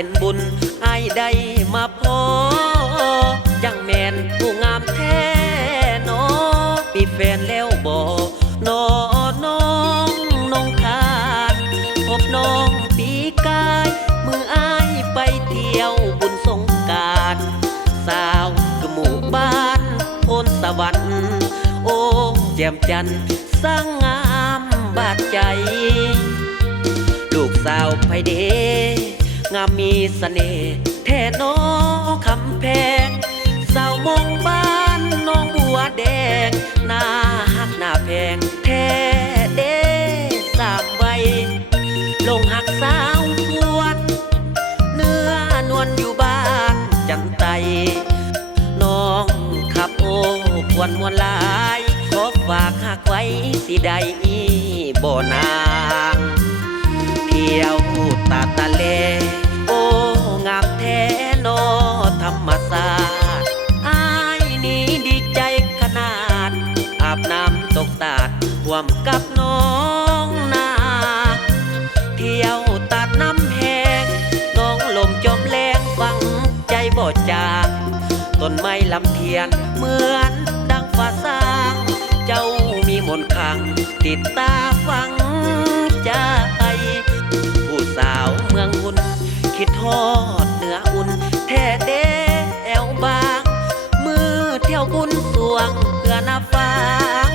เป็นบุญอายได้มาพอจังแมนผู้งามแท้นอมีแฟนแล้วบ่นอน้องน้องขาดพบน้องปีกายมืออายไปเที่ยวบุญสงกรานต์สาวกหมู่บ้านโพนสวรรค์โอ้แจ่มจันทร์สร้างงามบาดใจลูกสาวไผเดงามมีเสน่ห์แท้น้อคำแพงสาวมองบ้านน้องบัวแดงหน้าหักหน้าแพงแท้เด้สามใบลงหักสาวพวนเนื้อนวลอยู่บ้านจันไตน้องขับโอ้พวนมวนลายขอฝากหักไว้สิใดบ่นางเที่ยวตาตะเลโอ้งามแท้นอธรรมศาสตร์อายนี้ดีใจขนาดอาบน้ำตกตาดห่วมกับน้องนาเที่ยวตาดน้ำแห้งน้องลมจมแรงฟังใจบ่จางต้นไม้ลำเทียนเหมือนดังฟ้าสร้างเจ้ามีมนต์ขังติดตาฟังใจผู้สาวเมืองอุ่นคิดทอดเนื้ออุ่นแท้เด้แอวบางมือเที่ยวบุญสวงเพื่อนาฟาง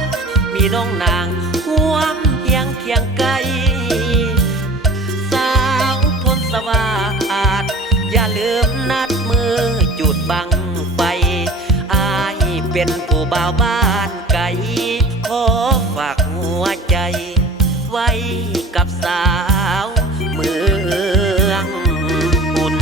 มีน้องนางห่วมเฮียงเคียงไกลสาวพลสวัสดิ์อย่าลืมนัดมือจุดบังไฟอายเป็นผู้บ่าวบ้านไกลขอฝากหัวใจไว้กับสาวเมืองอุ่น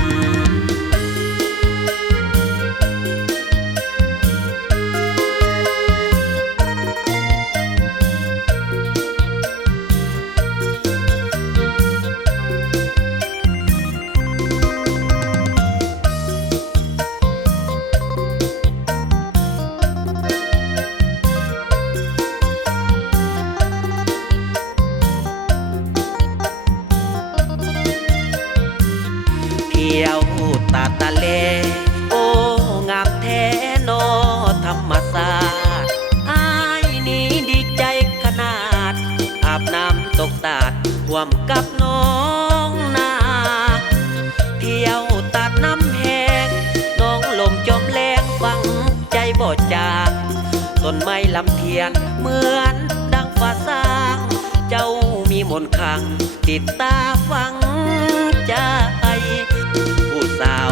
เที่ยวตาตะเลโอ้งามแท้นอธรรมศาสตร์อายนี้ดีใจขนาดอาบน้ำตกตาดห่วมกับน้องนาเที่ยวตาดน้ำแห้งน้องลมจมแรงฟังใจบ่จางต้นไม้ลำเทียนเหมือนดังฟ้าสร้างเจ้ามีมนต์ขังติดตาฟังใจผู้สาว